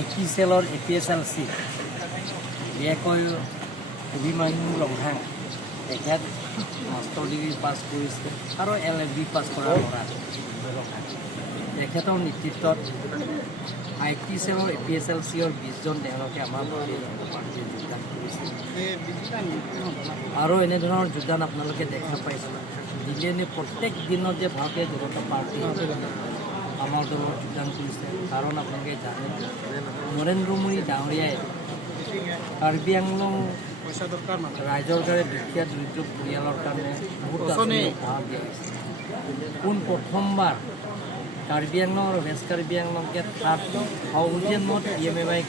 IT চেলৰ APSLC বিশেষকৈ অভিমন্যু ৰংহা তেখেত মাষ্টাৰ ডিগ্ৰী পাছ কৰিছে আৰু LLB পাছ কৰা ল'ৰা তেখেতৰ নেতৃত্বত IT চেলৰ APSLCৰ 20 জন তেওঁলোকে আমাৰ ভাৰতীয় জনতা পাৰ্টীয়ে যোগদান কৰিছে আৰু এনেধৰণৰ যোগদান আপোনালোকে দেখা পাইছে দিনে প্ৰত্যেক দিনত যে ভাৰতীয় জনতা পাৰ্টি আমাৰ দলত যোগদান কৰিছে কাৰণ আপোনালোকে জানে নৰেন্দ্ৰ মোদী ডাঙৰীয়াই কাৰ্বি আংলং ৰাইজৰ কাৰণে দুখীয়া দৰিদ্ৰ পৰিয়ালৰ কাৰণে বহুত আঁচনি উপহাৰ দিয়া হৈছে প্ৰথমবাৰ কাৰ্বি আংলং আৰু ৱেষ্ট কাৰ্বি আংলংকে 30,000 PMAY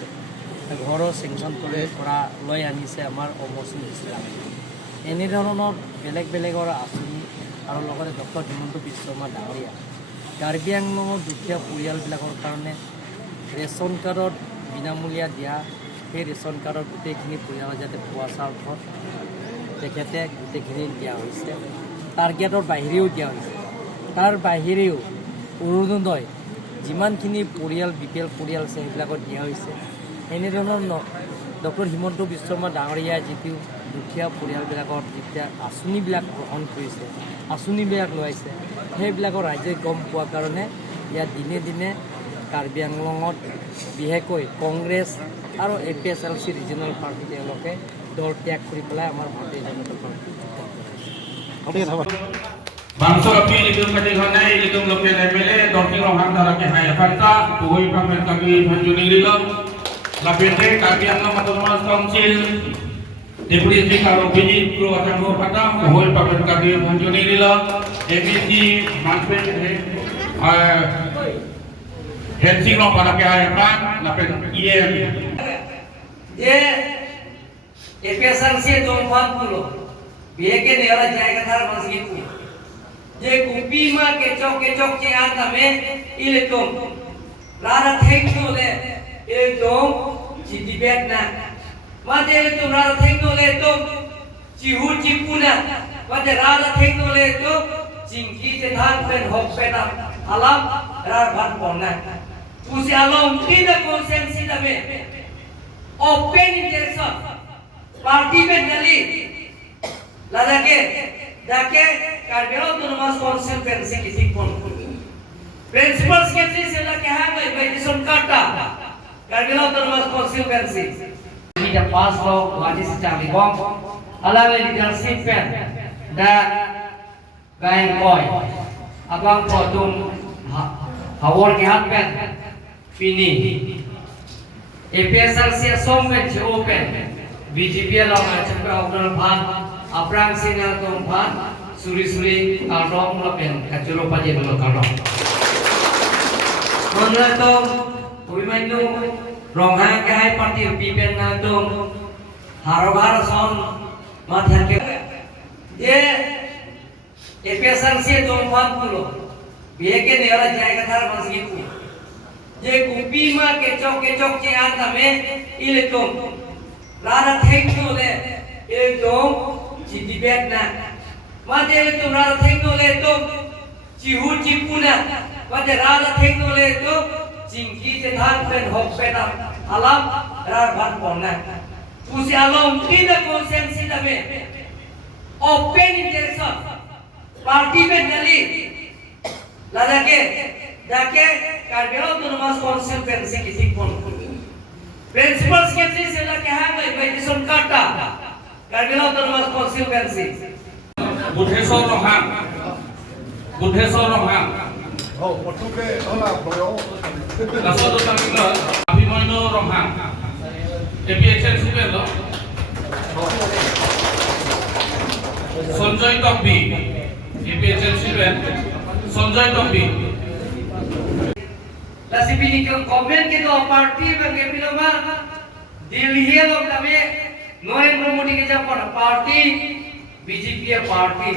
ঘৰৰ চেংচন কৰা লৈ আনিছে আমাৰ অমৰসিং ইছলাম এনেধৰণৰ বেলেগ বেলেগৰ আঁচনি আৰু লগতে ডক্টৰ হিমন্ত বিশ্ব শৰ্মা ডাঙৰীয়া কাৰ্বি আংলঙৰ দুখীয়া পৰিয়ালবিলাকৰ কাৰণে ৰেচন কাৰ্ডত বিনামূলীয়া দিয়া সেই ৰেচন কাৰ্ডৰ গোটেইখিনি পৰিয়াল যাতে পোৱা স্বাৰ্থত তেখেতে গোটেইখিনি দিয়া হৈছে টাৰ্গেটৰ বাহিৰেও দিয়া হৈছে তাৰ বাহিৰেও অৰুণোদয় যিমানখিনি পৰিয়াল BPL পৰিয়াল আছে সেইবিলাকত দিয়া হৈছে এনেধৰণৰ ডক্টৰ হিমন্ত বিশ্ব শৰ্মা ডাঙৰীয়াই যিটো দুখীয়া পৰিয়ালবিলাকৰ যেতিয়া আঁচনিবিলাক গ্ৰহণ কৰিছে আঁচনিবিলাক লোৱাইছে সেইবিলাকৰ ৰাইজে গম পোৱা কাৰণে ইয়াত দিনে দিনে কাৰ্বি আংলঙত বিশেষকৈ কংগ্ৰেছ আৰু APSLC ৰিজনেল পাৰ্টি তেওঁলোকে দল ত্যাগ কৰি পেলাই আমাৰ ভাৰতীয় জনতা party Bangsa api lidung kati hanai lidung lokal MLA dorking rohang darake hai fakta tuoi pamer kami Bhanjuni Lilam lapete kami anna Autonomous Council Deputy Speaker Robinit Pro Atango Pata tuoi pamer kami Bhanjuni Lilam MPC Manpen Hensing long darake hai kan lapet IM ye APSLC dongfan pulo bieke neara jayga thar masgitu जे कुपी मा केचोक चे आता में electron रारा thank you ले electron चितिबेट ना माते electron रारा थेंक्यू ले तो चिहु चिपुना माते रारा थेंक्यू ले तो चिंकी जे धान पेन होप पेटा आलाम रार भान पौना उसे आलाम तीन कॉन्सेंसी दबे ओपन इंजेक्शन पार्टी में नली लड़के जाके कार्बेलो autonomous council pensi kisi pun principal secretary से लगे हैं भाई petition काटा कार्बेलो autonomous council pensi ini dah pass law wajib secara bom alal leadership pen dah gain koi abang produm hawar ke hat pen fini APSLC som pen open BJP law macam program bhan aprang sinal tom bhan suri kalong lapen kacuro paje dulu kalong mana tu Uimanyu rongha kai parti pipen na tu harobar son mathan ke ye APSLC dongfan pulo bieke neara jayga thar masgitu je kupi ma kechok che ata me iletom rara thengku le iletom chitibet na माते तुम राधा थेंको ले तो चिहु चिपुना माते राधा थेंको ले तो चिंकी जे धान pen hope PETA आलाम रार भान पौना उसे आलाम तीन कॉन्सेंसी दबे ओपन इंजेक्शन पार्टी में नली लड़के जाके कार्बेलो autonomous council pensi kisi pun principal secretary से लगे हैं भाई petition काटा कार्बेलो autonomous council pensi Budheso rohang oh patuke ola boyo laso to tamila abhimanyu rohang APSLC lo Sanjay Tokbi APSLC Sanjay Tokbi Lasipini ke komen ke do parti bang piloma Delhi log tame Narendra Modi ke jab party BJP party